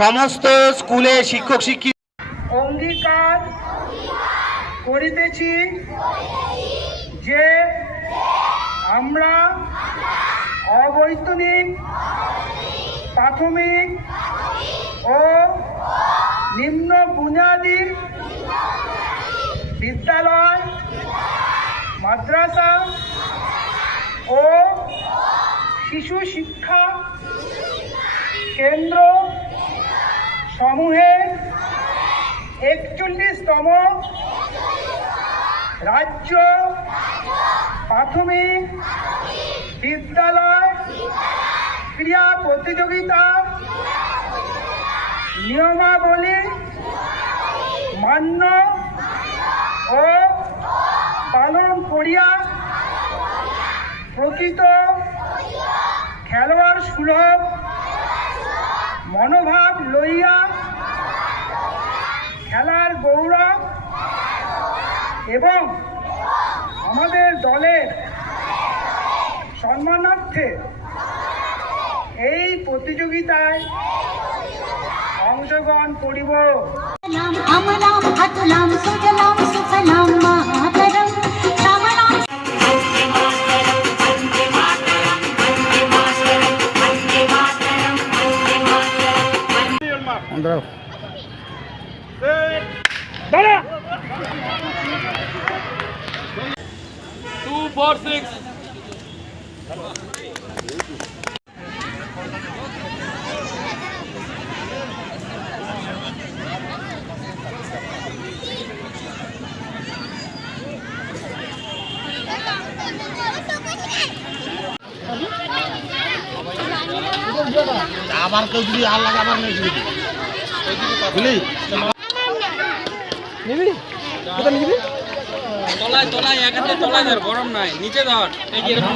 সমস্ত স্কুলে শিক্ষক শিক্ষিকা অঙ্গীকার করিতেছি যে আমরা অবৈতনিক প্রাথমিক ও নিম্ন বুনিয়াদী বিদ্যালয়, মাদ্রাসা ও শিশু শিক্ষা কেন্দ্র সমূহের 41তম রাজ্য প্রাথমিক বিদ্যালয় ক্রীড়া প্রতিযোগিতার নিয়মাবলী মান্য ও পালন করিয়া প্রকৃত খেলোয়াড় সুলভ মনোভাব লইয়া খেলার গৌরব এবং আমাদের দলের সম্মানার্থে এই প্রতিযোগিতায় অংশগ্রহণ করিব। আবার কেউ যদি আর লাগে আবার বুঝলি নিবি কোথায় নিবি তলায় তলায় একাতে তলায় ধর গরম নাই নিচে ধর এই যে এরকম